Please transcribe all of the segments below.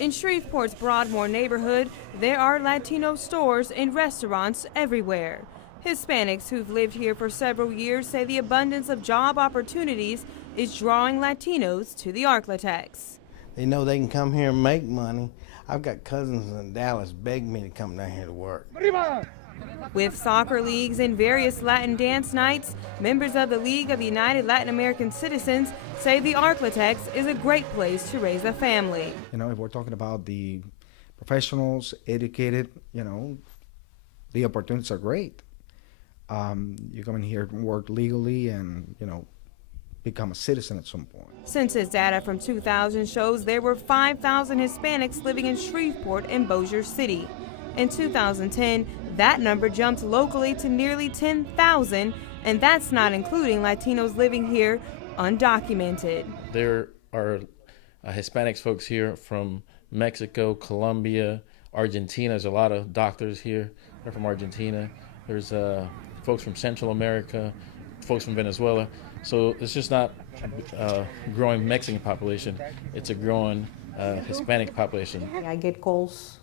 In Shreveport's Broadmoor neighborhood, there are Latino stores and restaurants everywhere. Hispanics who've lived here for several years say the abundance of job opportunities is drawing Latinos to the Arklatex. They know they can come here and make money. I've got cousins in Dallas begging me to come down here to work. With soccer leagues and various Latin dance nights, members of the League of United Latin American Citizens say the Arklatex is a great place to raise a family. You know, if we're talking about the professionals, educated, you know, the opportunities are great. You come in here and work legally and, you know, become a citizen at some point. Census data from 2000 shows there were 5,000 Hispanics living in Shreveport and Bossier City. In 2010, that number jumped locally to nearly 10,000, and that's not including Latinos living here undocumented. There are Hispanics folks here from Mexico, Colombia, Argentina. There's a lot of doctors here. They're from Argentina. There's folks from Central America, folks from Venezuela. So it's just not a growing Mexican population. It's a growing Hispanic population. I get calls,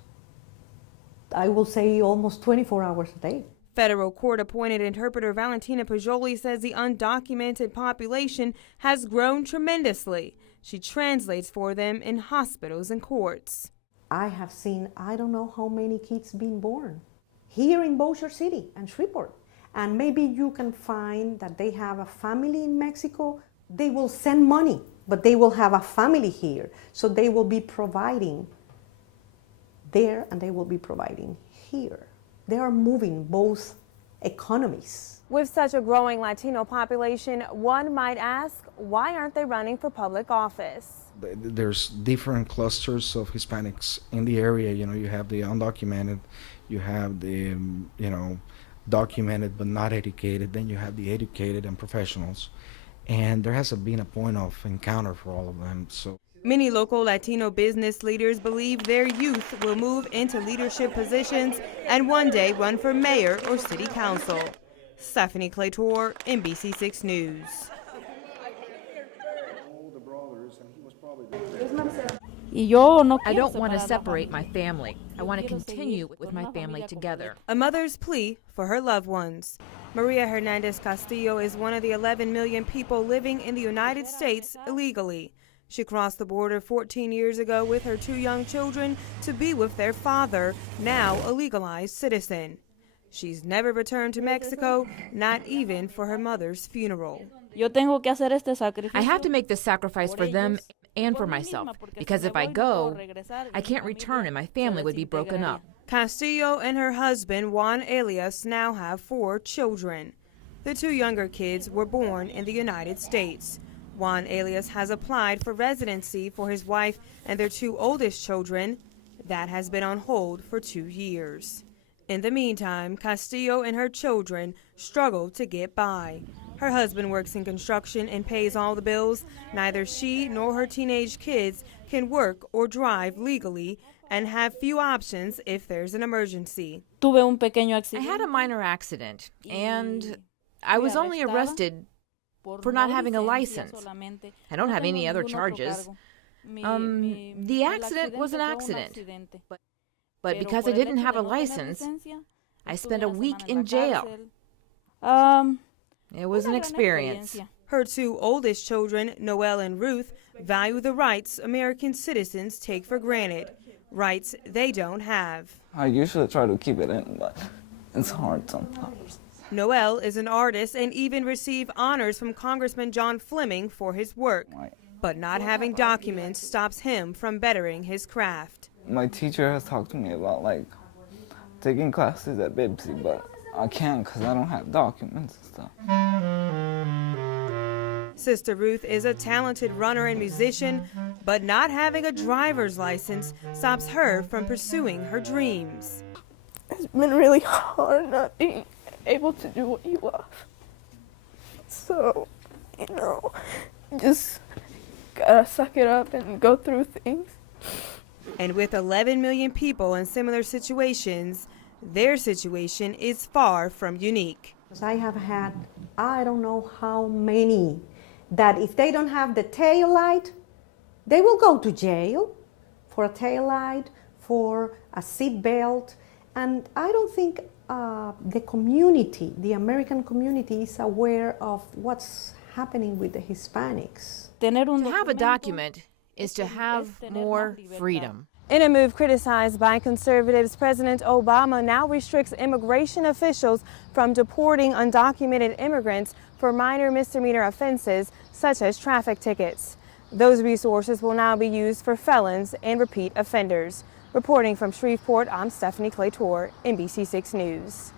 I will say, almost 24 hours a day. Federal court-appointed interpreter Valentina Pajoli says the undocumented population has grown tremendously. She translates for them in hospitals and courts. I have seen, I don't know how many kids being born here in Bossier City and Shreveport. And maybe you can find that they have a family in Mexico. They will send money, but they will have a family here. So they will be providing there and they will be providing here. They are moving both economies. With such a growing Latino population, one might ask, why aren't they running for public office? There's different clusters of Hispanics in the area. You know, you have the undocumented, you have the, you know, documented but not educated, then you have the educated and professionals. And there hasn't been a point of encounter for all of them. So many local Latino business leaders believe their youth will move into leadership positions and one day run for mayor or city council. Stephanie Claytor, NBC6 News. I don't want to separate my family. I want to continue with my family together. A mother's plea for her loved ones. Maria Hernandez Castillo is one of the 11 million people living in the United States illegally. She crossed the border 14 years ago with her 2 young children to be with their father, now a legalized citizen. She's never returned to Mexico, not even for her mother's funeral. I have to make this sacrifice for them and for myself, because if I go, I can't return and my family would be broken up. Castillo and her husband, Juan Elias, now have 4 children. The 2 younger kids were born in the United States. Juan Elias has applied for residency for his wife and their 2 oldest children. That has been on hold for 2 years. In the meantime, Castillo and her children struggle to get by. Her husband works in construction and pays all the bills. Neither she nor her teenage kids can work or drive legally and have few options if there's an emergency. I had a minor accident, and I was only arrested for not having a license. I don't have any other charges. The accident was an accident, but because I didn't have a license, I spent a week in jail. It was an experience. Her 2 oldest children, Noel and Ruth, value the rights American citizens take for granted, rights they don't have. I usually try to keep it in, but it's hard sometimes. Noel is an artist and even received honors from Congressman John Fleming for his work. But not having documents stops him from bettering his craft. My teacher has talked to me about, like, taking classes at Bibsy, but I can't because I don't have documents and stuff. Sister Ruth is a talented runner and musician, but not having a driver's license stops her from pursuing her dreams. It's been really hard not being able to do what you love. So, you know, just gotta suck it up and go through things. And with 11 million people in similar situations, their situation is far from unique. I have had, I don't know how many, that if they don't have the tail light, they will go to jail for a taillight, for a seat belt. And I don't think the community, the American community, is aware of what's happening with the Hispanics. To have a document is to have more freedom. In a move criticized by conservatives, President Obama now restricts immigration officials from deporting undocumented immigrants for minor misdemeanor offenses such as traffic tickets. Those resources will now be used for felons and repeat offenders. Reporting from Shreveport, I'm Stephanie Claytor, NBC6 News.